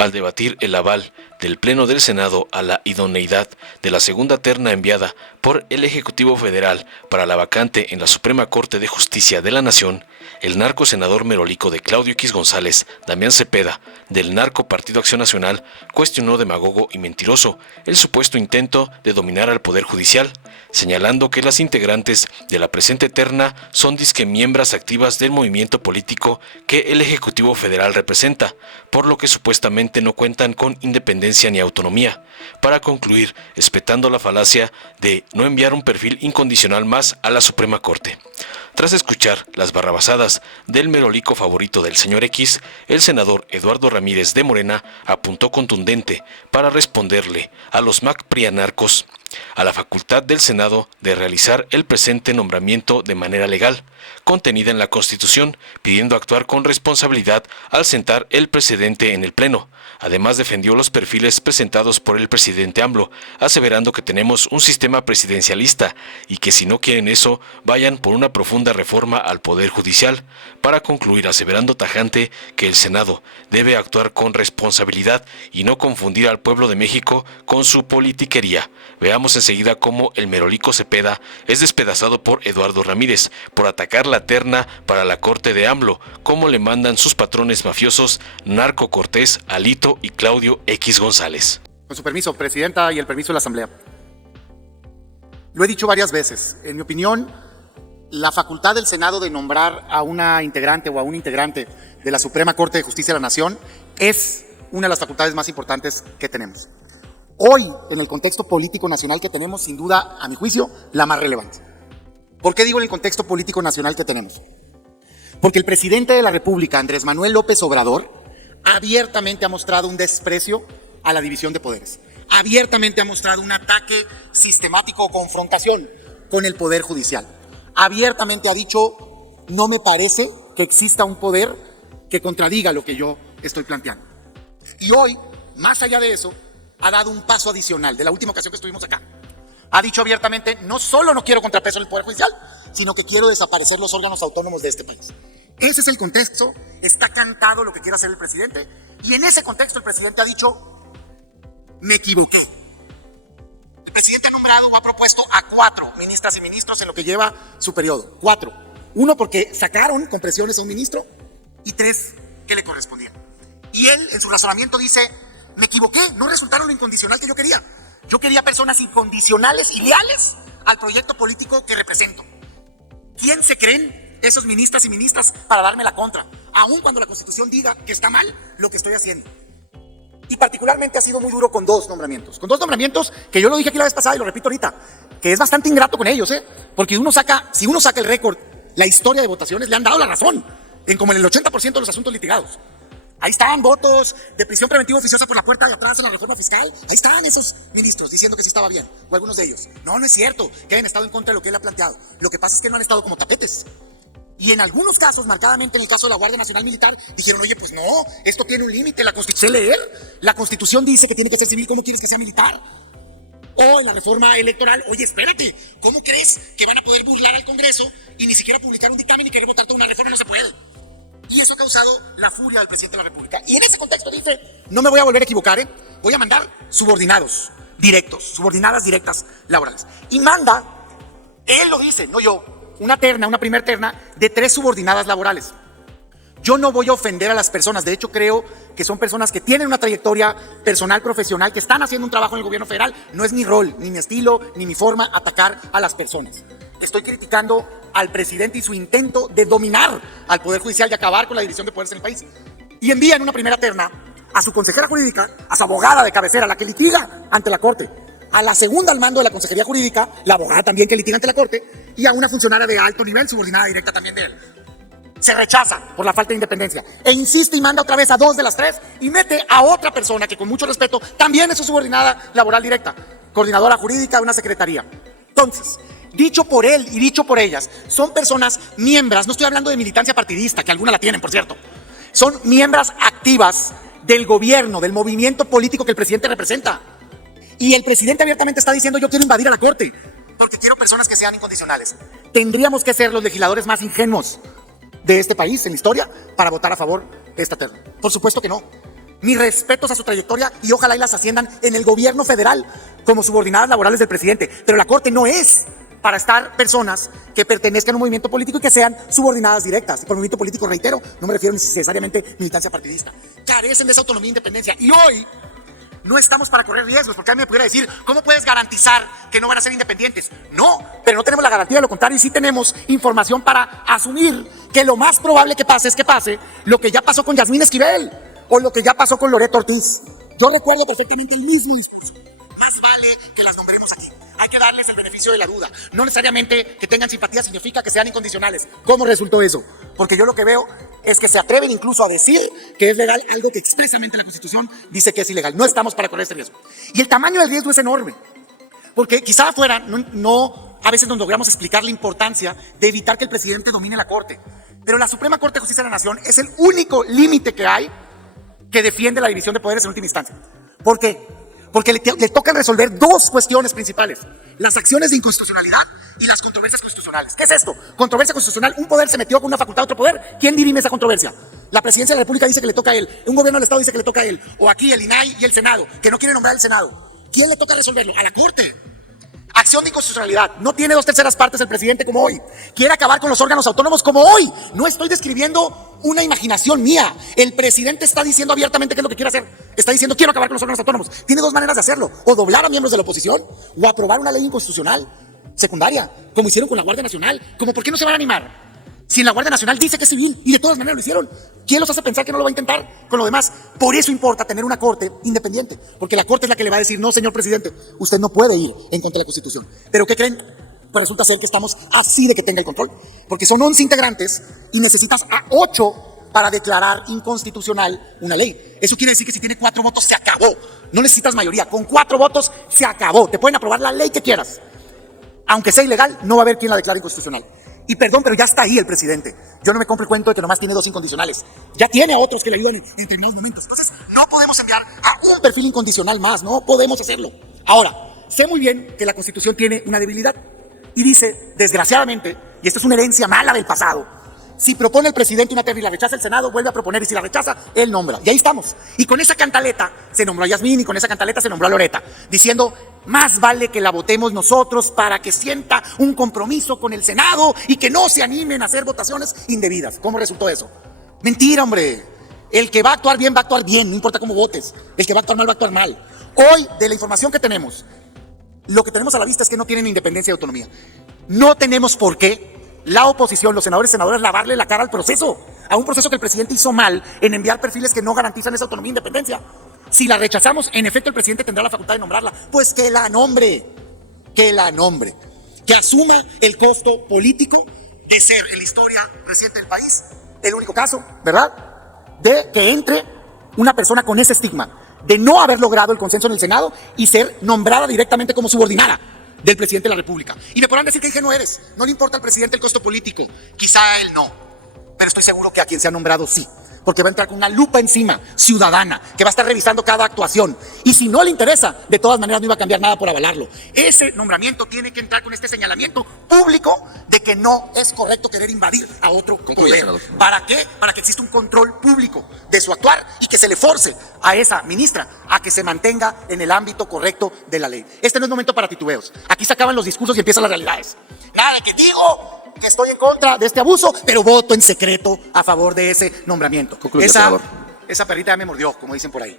Al debatir el aval del Pleno del Senado a la idoneidad de la segunda terna enviada por el Ejecutivo Federal para la vacante en la Suprema Corte de Justicia de la Nación, el narco senador merolico de Claudio X González, Damián Cepeda, del narco Partido Acción Nacional, cuestionó demagogo y mentiroso el supuesto intento de dominar al Poder Judicial, señalando que las integrantes de la presente terna son disque miembros activas del movimiento político que el Ejecutivo Federal representa, por lo que supuestamente no cuentan con independencia ni autonomía, para concluir espetando la falacia de no enviar un perfil incondicional más a la Suprema Corte. Tras escuchar las barrabasadas del merolico favorito del señor X, el senador Eduardo Ramírez de Morena apuntó contundente para responderle a los macprianarcos a la facultad del Senado de realizar el presente nombramiento de manera legal, contenida en la Constitución, pidiendo actuar con responsabilidad al sentar el precedente en el Pleno. Además defendió los perfiles presentados por el presidente AMLO, aseverando que tenemos un sistema presidencialista y que si no quieren eso, vayan por una profunda reforma al Poder Judicial, para concluir aseverando tajante que el Senado debe actuar con responsabilidad y no confundir al pueblo de México con su politiquería. Veamos enseguida cómo el merolico Cepeda es despedazado por Eduardo Ramírez por atacar la terna para la corte de AMLO, como le mandan sus patrones mafiosos Narco Cortés, Alito y Claudio X González. Con su permiso, Presidenta, y el permiso de la Asamblea. Lo he dicho varias veces. En mi opinión, la facultad del Senado de nombrar a una integrante o a un integrante de la Suprema Corte de Justicia de la Nación es una de las facultades más importantes que tenemos. Hoy, en el contexto político nacional que tenemos, sin duda, a mi juicio, la más relevante. ¿Por qué digo en el contexto político nacional que tenemos? Porque el presidente de la República, Andrés Manuel López Obrador, abiertamente ha mostrado un desprecio a la división de poderes. Abiertamente ha mostrado un ataque sistemático o confrontación con el Poder Judicial. Abiertamente ha dicho, no me parece que exista un poder que contradiga lo que yo estoy planteando. Y hoy, más allá de eso, ha dado un paso adicional de la última ocasión que estuvimos acá. Ha dicho abiertamente, no solo no quiero contrapeso en el Poder Judicial, sino que quiero desaparecer los órganos autónomos de este país. Ese es el contexto, está cantado lo que quiere hacer el presidente, y en ese contexto el presidente ha dicho, me equivoqué. El presidente ha nombrado o ha propuesto a 4 ministras y ministros en lo que lleva su periodo. 4. 1 porque sacaron con presiones a un ministro, y 3 que le correspondían. Y él, en su razonamiento, dice, me equivoqué, no resultaron lo incondicional que yo quería. Yo quería personas incondicionales y leales al proyecto político que represento. ¿Quién se creen esos ministras y ministras para darme la contra? Aun cuando la Constitución diga que está mal lo que estoy haciendo. Y particularmente ha sido muy duro con 2 nombramientos. Con 2 nombramientos que yo lo dije aquí la vez pasada y lo repito ahorita, que es bastante ingrato con ellos, porque si uno saca el récord, la historia de votaciones, le han dado la razón en como en el 80% de los asuntos litigados. Ahí están votos de prisión preventiva oficiosa por la puerta de atrás en la reforma fiscal. Ahí están esos ministros diciendo que sí estaba bien, o algunos de ellos. No, no es cierto que hayan estado en contra de lo que él ha planteado. Lo que pasa es que no han estado como tapetes. Y en algunos casos, marcadamente en el caso de la Guardia Nacional Militar, dijeron, oye, pues no, esto tiene un límite, la Constitución, leer, la Constitución dice que tiene que ser civil, ¿cómo quieres que sea militar? O en la reforma electoral, oye, espérate, ¿cómo crees que van a poder burlar al Congreso y ni siquiera publicar un dictamen y querer votar toda una reforma? No se puede. Y eso ha causado la furia del presidente de la República. Y en ese contexto dice, no me voy a volver a equivocar, voy a mandar subordinados directos, subordinadas directas laborales. Y manda, él lo dice, no yo, una primer terna de 3 subordinadas laborales. Yo no voy a ofender a las personas, de hecho creo que son personas que tienen una trayectoria personal, profesional, que están haciendo un trabajo en el gobierno federal. No es mi rol, ni mi estilo, ni mi forma atacar a las personas. Estoy criticando al presidente y su intento de dominar al Poder Judicial y acabar con la división de poderes en el país. Y envía en una primera terna a su consejera jurídica, a su abogada de cabecera, la que litiga ante la Corte, a la segunda al mando de la Consejería Jurídica, la abogada también que litiga ante la Corte, y a una funcionaria de alto nivel, subordinada directa también de él. Se rechaza por la falta de independencia e insiste y manda otra vez a 2 de las 3 y mete a otra persona que con mucho respeto también es su subordinada laboral directa, coordinadora jurídica de una secretaría. Entonces, dicho por él y dicho por ellas, son personas miembros, no estoy hablando de militancia partidista, que alguna la tienen, por cierto, son miembros activas del gobierno, del movimiento político que el presidente representa. Y el presidente abiertamente está diciendo, yo quiero invadir a la Corte, porque quiero personas que sean incondicionales. Tendríamos que ser los legisladores más ingenuos de este país en la historia para votar a favor de esta terna. Por supuesto que no. Mis respetos a su trayectoria y ojalá y las asciendan en el gobierno federal como subordinadas laborales del presidente. Pero la Corte no es para estar personas que pertenezcan a un movimiento político y que sean subordinadas directas. Y por movimiento político, reitero, no me refiero necesariamente militancia partidista. Carecen de esa autonomía e independencia. Y hoy no estamos para correr riesgos, porque a mí me pudiera decir, ¿cómo puedes garantizar que no van a ser independientes? No, pero no tenemos la garantía de lo contrario, y sí tenemos información para asumir que lo más probable que pase es que pase lo que ya pasó con Yasmín Esquivel o lo que ya pasó con Loreto Ortiz. Yo recuerdo perfectamente el mismo discurso. Más vale que las nombremos aquí. Hay que darles el beneficio de la duda. No necesariamente que tengan simpatía significa que sean incondicionales. ¿Cómo resultó eso? Porque yo lo que veo es que se atreven incluso a decir que es legal algo que expresamente la Constitución dice que es ilegal. No estamos para correr este riesgo. Y el tamaño del riesgo es enorme. Porque quizá afuera a veces nos logramos explicar la importancia de evitar que el presidente domine la Corte. Pero la Suprema Corte de Justicia de la Nación es el único límite que hay que defiende la división de poderes en última instancia. ¿Por qué? Porque le toca resolver dos cuestiones principales: las acciones de inconstitucionalidad y las controversias constitucionales. ¿Qué es esto? Controversia constitucional: un poder se metió con una facultad a otro poder. ¿Quién dirime esa controversia? La Presidencia de la República dice que le toca a él, un gobierno del Estado dice que le toca a él, o aquí el INAI y el Senado, que no quieren nombrar el Senado. ¿Quién le toca resolverlo? A la Corte. Acción de inconstitucionalidad: no tiene 2/3 partes el presidente como hoy. Quiere acabar con los órganos autónomos como hoy. No estoy describiendo una imaginación mía. El presidente está diciendo abiertamente qué es lo que quiere hacer. Está diciendo: quiero acabar con los órganos autónomos. Tiene dos maneras de hacerlo: o doblar a miembros de la oposición, o aprobar una ley inconstitucional secundaria, como hicieron con la Guardia Nacional. Como, ¿por qué no se van a animar? Si en la Guardia Nacional dice que es civil y de todas maneras lo hicieron, ¿quién los hace pensar que no lo va a intentar con lo demás? Por eso importa tener una Corte independiente, porque la Corte es la que le va a decir: no, señor presidente, usted no puede ir en contra de la Constitución. ¿Pero qué creen? Pues resulta ser que estamos así de que tenga el control, porque son 11 integrantes y necesitas a 8 para declarar inconstitucional una ley. Eso quiere decir que si tiene 4 votos se acabó. No necesitas mayoría, con 4 votos se acabó. Te pueden aprobar la ley que quieras. Aunque sea ilegal, no va a haber quien la declare inconstitucional. Y perdón, pero ya está ahí el presidente. Yo no me compro el cuento de que nomás tiene 2 incondicionales. Ya tiene a otros que le ayudan en determinados momentos. Entonces, no podemos enviar a un perfil incondicional más. No podemos hacerlo. Ahora, sé muy bien que la Constitución tiene una debilidad. Y dice, desgraciadamente, y esto es una herencia mala del pasado: si propone el presidente una terna y la rechaza el Senado, vuelve a proponer, y si la rechaza, él nombra. Y ahí estamos. Y con esa cantaleta se nombró a Yasmín, y con esa cantaleta se nombró a Loreta, diciendo: más vale que la votemos nosotros para que sienta un compromiso con el Senado y que no se animen a hacer votaciones indebidas. ¿Cómo resultó eso? Mentira, hombre. El que va a actuar bien, va a actuar bien, no importa cómo votes. El que va a actuar mal, va a actuar mal. Hoy, de la información que tenemos, lo que tenemos a la vista es que no tienen independencia y autonomía. No tenemos por qué la oposición, los senadores y senadoras, lavarle la cara al proceso, a un proceso que el presidente hizo mal en enviar perfiles que no garantizan esa autonomía e independencia. Si la rechazamos, en efecto el presidente tendrá la facultad de nombrarla. Pues que la nombre, que asuma el costo político de ser en la historia reciente del país el único caso, ¿verdad?, de que entre una persona con ese estigma de no haber logrado el consenso en el Senado y ser nombrada directamente como subordinada del presidente de la República. Y me podrán decir que ingenuo eres, no le importa al presidente el costo político. Quizá a él no, pero estoy seguro que a quien se ha nombrado sí, porque va a entrar con una lupa encima, ciudadana, que va a estar revisando cada actuación. Y si no le interesa, de todas maneras no iba a cambiar nada por avalarlo. Ese nombramiento tiene que entrar con este señalamiento público de que no es correcto querer invadir a otro poder. ¿Para qué? Para que exista un control público de su actuar y que se le force a esa ministra a que se mantenga en el ámbito correcto de la ley. Este no es momento para titubeos. Aquí se acaban los discursos y empiezan las realidades. Nada de que digo que estoy en contra de este abuso, pero voto en secreto a favor de ese nombramiento. Esa perrita ya me mordió, como dicen por ahí.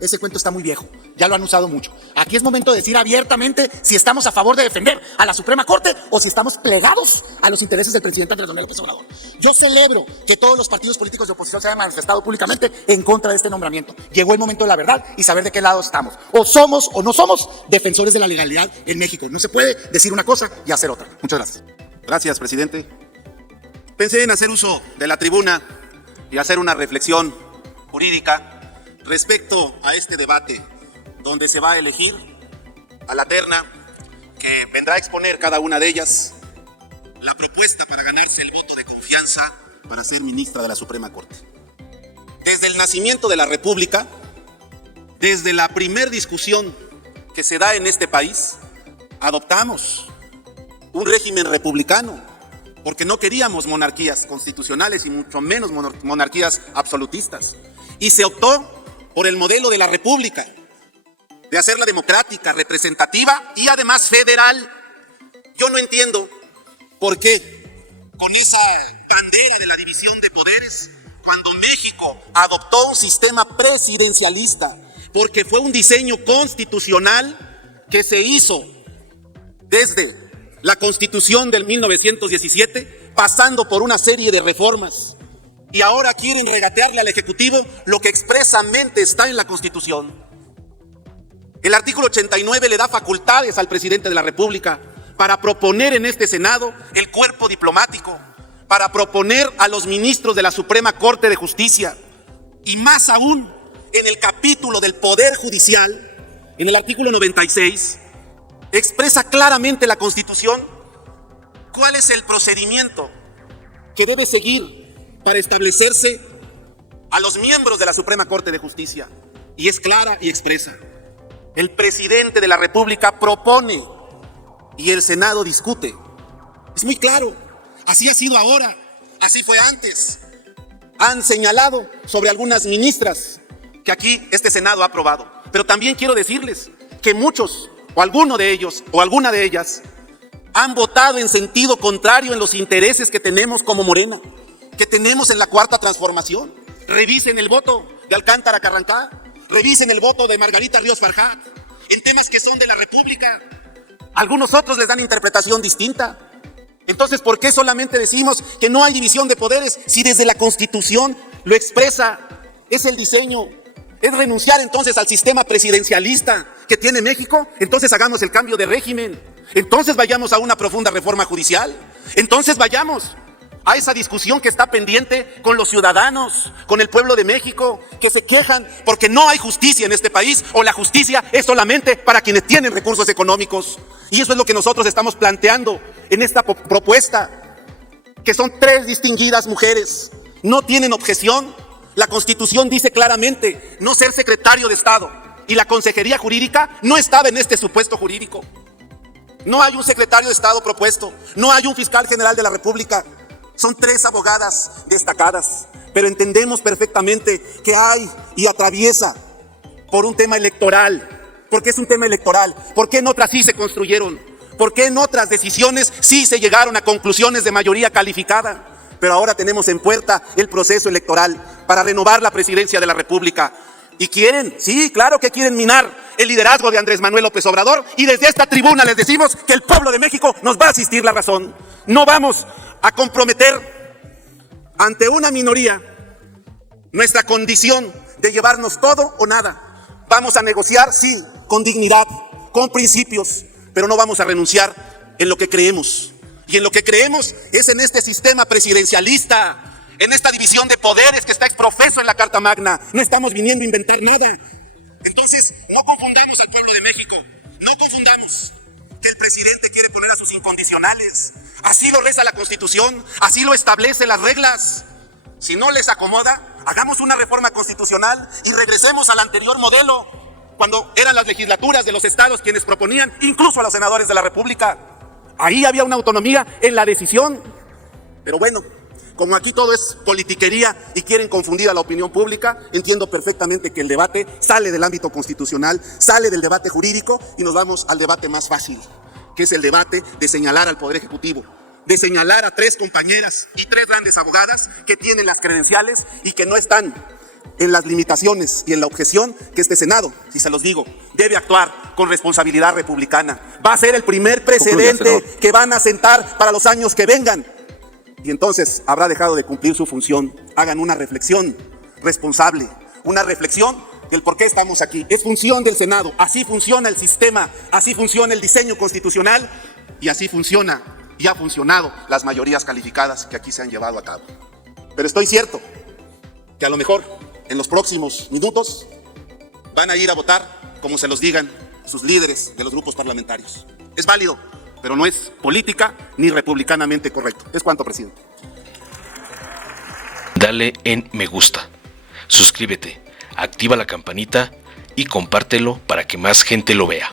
Ese cuento está muy viejo, ya lo han usado mucho. Aquí es momento de decir abiertamente si estamos a favor de defender a la Suprema Corte o si estamos plegados a los intereses del presidente Andrés Manuel López Obrador. Yo celebro que todos los partidos políticos de oposición se hayan manifestado públicamente en contra de este nombramiento. Llegó el momento de la verdad y saber de qué lado estamos. O somos o no somos defensores de la legalidad en México. No se puede decir una cosa y hacer otra. Muchas gracias. Gracias, presidente. Pensé en hacer uso de la tribuna y hacer una reflexión jurídica respecto a este debate, donde se va a elegir a la terna que vendrá a exponer cada una de ellas la propuesta para ganarse el voto de confianza para ser ministra de la Suprema Corte. Desde el nacimiento de la República, desde la primer discusión que se da en este país, adoptamos un régimen republicano, porque no queríamos monarquías constitucionales y mucho menos monarquías absolutistas. Y se optó por el modelo de la República, de hacerla democrática, representativa y además federal. Yo no entiendo por qué con esa bandera de la división de poderes, cuando México adoptó un sistema presidencialista, porque fue un diseño constitucional que se hizo desde la Constitución del 1917, pasando por una serie de reformas, y ahora quieren regatearle al Ejecutivo lo que expresamente está en la Constitución. El artículo 89 le da facultades al presidente de la República para proponer en este Senado el cuerpo diplomático, para proponer a los ministros de la Suprema Corte de Justicia, y más aún en el capítulo del Poder Judicial, en el artículo 96, expresa claramente la Constitución cuál es el procedimiento que debe seguir para establecerse a los miembros de la Suprema Corte de Justicia, y es clara y expresa. El presidente de la República propone y el Senado discute. Es muy claro. Así ha sido ahora, así fue antes. Han señalado sobre algunas ministras que aquí este Senado ha aprobado. Pero también quiero decirles que muchos, o alguno de ellos, o alguna de ellas, han votado en sentido contrario en los intereses que tenemos como Morena, que tenemos en la Cuarta Transformación. Revisen el voto de Alcántara Carrancá, revisen el voto de Margarita Ríos Farjat, en temas que son de la República. Algunos otros les dan interpretación distinta. Entonces, ¿por qué solamente decimos que no hay división de poderes si desde la Constitución lo expresa? Es el diseño. Es renunciar entonces al sistema presidencialista que tiene México. Entonces hagamos el cambio de régimen. Entonces vayamos a una profunda reforma judicial. Entonces vayamos a esa discusión que está pendiente con los ciudadanos, con el pueblo de México, que se quejan porque no hay justicia en este país, o la justicia es solamente para quienes tienen recursos económicos. Y eso es lo que nosotros estamos planteando en esta propuesta, que son 3 distinguidas mujeres. No tienen objeción. La Constitución dice claramente no ser secretario de Estado, y la Consejería Jurídica no estaba en este supuesto jurídico. No hay un secretario de Estado propuesto, no hay un fiscal general de la República. Son 3 abogadas destacadas, pero entendemos perfectamente que hay y atraviesa por un tema electoral. ¿Por qué es un tema electoral? ¿Por qué en otras sí se construyeron? ¿Por qué en otras decisiones sí se llegaron a conclusiones de mayoría calificada? Pero ahora tenemos en puerta el proceso electoral para renovar la presidencia de la República. Y quieren, sí, claro que quieren minar el liderazgo de Andrés Manuel López Obrador, y desde esta tribuna les decimos que el pueblo de México nos va a asistir la razón. No vamos a comprometer ante una minoría nuestra condición de llevarnos todo o nada. Vamos a negociar, sí, con dignidad, con principios, pero no vamos a renunciar en lo que creemos. Y en lo que creemos es en este sistema presidencialista, en esta división de poderes que está exprofeso en la Carta Magna. No estamos viniendo a inventar nada. Entonces, no confundamos al pueblo de México, no confundamos que el presidente quiere poner a sus incondicionales. Así lo reza la Constitución, así lo establece las reglas. Si no les acomoda, hagamos una reforma constitucional y regresemos al anterior modelo, cuando eran las legislaturas de los estados quienes proponían, incluso a los senadores de la República. Ahí había una autonomía en la decisión. Pero bueno, como aquí todo es politiquería y quieren confundir a la opinión pública, entiendo perfectamente que el debate sale del ámbito constitucional, sale del debate jurídico, y nos vamos al debate más fácil, que es el debate de señalar al Poder Ejecutivo, de señalar a 3 compañeras y 3 grandes abogadas que tienen las credenciales y que no están en las limitaciones y en la objeción que este Senado, si se los digo, debe actuar con responsabilidad republicana. Va a ser el primer precedente que van a sentar para los años que vengan. Y entonces habrá dejado de cumplir su función. Hagan una reflexión responsable, una reflexión del por qué estamos aquí. Es función del Senado, así funciona el sistema, así funciona el diseño constitucional, y así funciona y ha funcionado las mayorías calificadas que aquí se han llevado a cabo. Pero estoy cierto que a lo mejor en los próximos minutos van a ir a votar como se los digan sus líderes de los grupos parlamentarios. Es válido, pero no es política ni republicanamente correcto. Es cuanto, presidente. Dale en me gusta, suscríbete, activa la campanita y compártelo para que más gente lo vea.